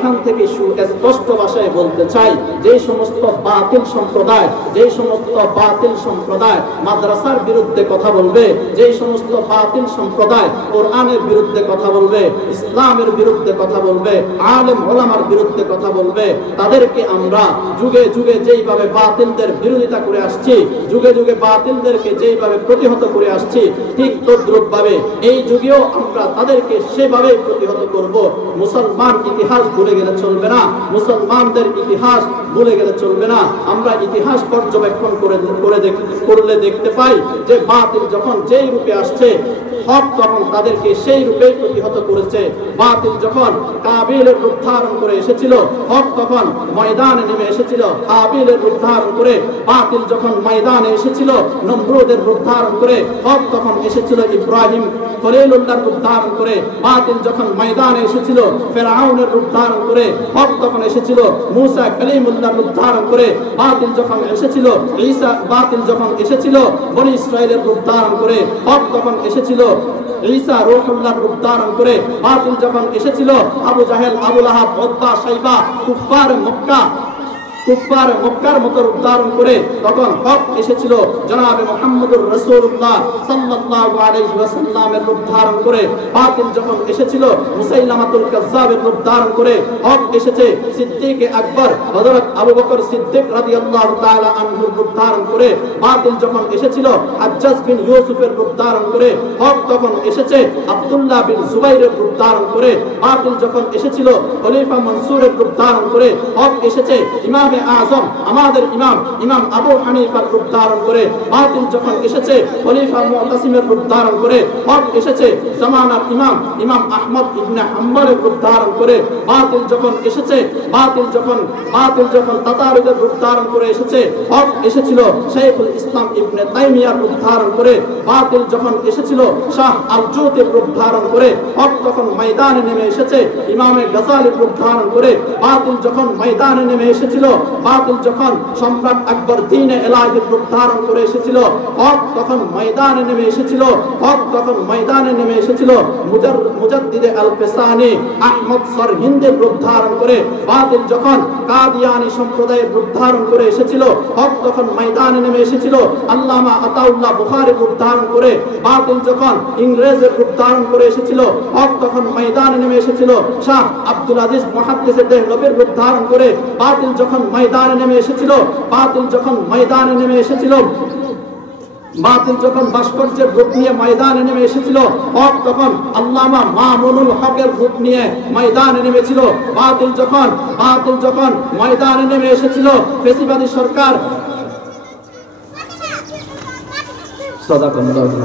এখান থেকে সুস্পষ্ট ভাষায় বলতে চাই, যে সমস্ত বাতিল সম্প্রদায় মাদ্রাসার বিরুদ্ধে কথা বলবে, যে সমস্ত বাতিল সম্প্রদায় কোরআনের বিরুদ্ধে কথা বলবে, ইসলামের বিরুদ্ধে কথা বলবে, আলেম ওলামার বিরুদ্ধে কথা বলবে, তাদেরকে আমরা যুগে যুগে যেইভাবে বাতিলদের বিরোধিতা করে আসছি, যুগে যুগে বাতিলদেরকে যেইভাবে প্রতিহত করে আসছি, ঠিক তদ্রুপভাবে এই যুগেও আমরা তাদেরকে সেভাবে প্রতিহত করব। মুসলমান ইতিহাস ভুলে গেলে চলবে না, মুসলমানদের ইতিহাস ভুলে গেলে চলবে না। আমরা ইতিহাস পর্যবেক্ষণ করলে দেখতে পাই যে বাতিল যখন যেই রূপে আসছে, হক তখন তাদেরকে সেই রূপেই প্রতিহত করেছে। বাতিল যখন কাবিলের রূপ ধারণ করে এসেছিল, হক তখন ময়দানে নেমে এসেছিল কাবিলের রূপ ধারণ করে। বাতিল যখন ময়দানে এসেছিল নমরুদের রূপ ধারণ করে, হক তখন এসেছিল ইব্রাহিম খলিলুল্লাহর রূপ ধারণ করে। বাতিল যখন ময়দানে এসেছিল ফিরআউনের রূপ ধারণ করে, হক তখন এসেছিল মুসা কালিমুল্লাহর রূপ ধারণ করে। বাতিল যখন এসেছিল বাতিল যখন এসেছিল বনি ইসরাইলের রূপ ধারণ করে, হক তখন এসেছিল ঈসা রূহুল্লাহর রূপ ধারণ করে। বাতিল যখন এসেছিল আবু জাহেল, আবু লাহাব, উতবা, শাইবা, কুফফার মক্কার মতো রূপ ধারণ করে, তখন হক এসেছিল জনাবে মুহাম্মদুর রাসূলুল্লাহ সাল্লাল্লাহু আলাইহি ওয়াসাল্লামের রূপ ধারণ করে। বাতিল যখন এসেছিল মুসাইলামাতুল কাজ্জাবের রূপ ধারণ করে, হক এসেছে সিদ্দিক আকবর হযরত আবু বকর সিদ্দিক রাদিয়াল্লাহু তাআলা আনহুর রূপ ধারণ করে। বাতিল যখন এসেছিল হাজ্জাজ বিন ইউসুফের রূপ ধারণ করে, হক তখন এসেছে আব্দুল্লাহ বিন জুবাইরের রূপ ধারণ করে। বাতিল যখন এসেছিল খলিফা মনসুরের রূপ ধারণ করে, হক এসেছে ইমামে আযম আমাদের ইমাম আবু হানিফার রূপ ধারণ করে। বাতিল যখন এসেছে খলিফা মুতাসিমের রূপ ধারণ করে, হক এসেছে জামানার ইমাম আহমদ ইবনে হাম্বলের রূপ ধারণ করে। বাতিল যখন এসেছে বাতিল যখন তাতারীদের রূপ ধারণ করে এসেছে, হক এসেছিল শাইখুল ইসলাম ইবনে তাইমিয়ার রূপ ধারণ করে। বাতিল যখন এসেছিল শাহ আল-জুতির রূপ ধারণ করে, হক তখন ময়দানে নেমে এসেছে ইমামে গাযালির রূপ ধারণ করে। বাতিল যখন ময়দানে নেমে এসেছিল, বাতিল যখন সম্রাট আকবর দ্বীনে ইলাহির রূপ ধারণ করে এসেছিল, হক তখন ময়দানে নেমে এসেছিল মুজাদ্দিদে আল-ফিসানি আহমদ সরহিন্দের রূপ ধারণ করে। বাতিল যখন কাদিয়ানী সম্প্রদায়ের রূপ ধারণ করে এসেছিল, হক তখন ময়দানে নেমে এসেছিল আল্লামা আতাউল্লাহ বুখারীর রূপ ধারণ করে। বাতিল যখন ইংরেজের রূপ ধারণ করে এসেছিল, হক তখন ময়দানে নেমে এসেছিল শাহ আব্দুল আজিজ মুহাদ্দিসে দেহলভির রূপ ধারণ করে। বাতিল যখন ময়দানে নেমে এসেছিল বাতিল যখন ভাস্কর্যের রূপ নিয়ে ময়দানে নেমে এসেছিল, হক তখন আল্লামা মামুনুল হকের রূপ নিয়ে ময়দানে নেমেছিল। বাতিল যখন ময়দানে নেমে এসেছিল ফেসিবাদী সরকার সাদাকাল্লাহু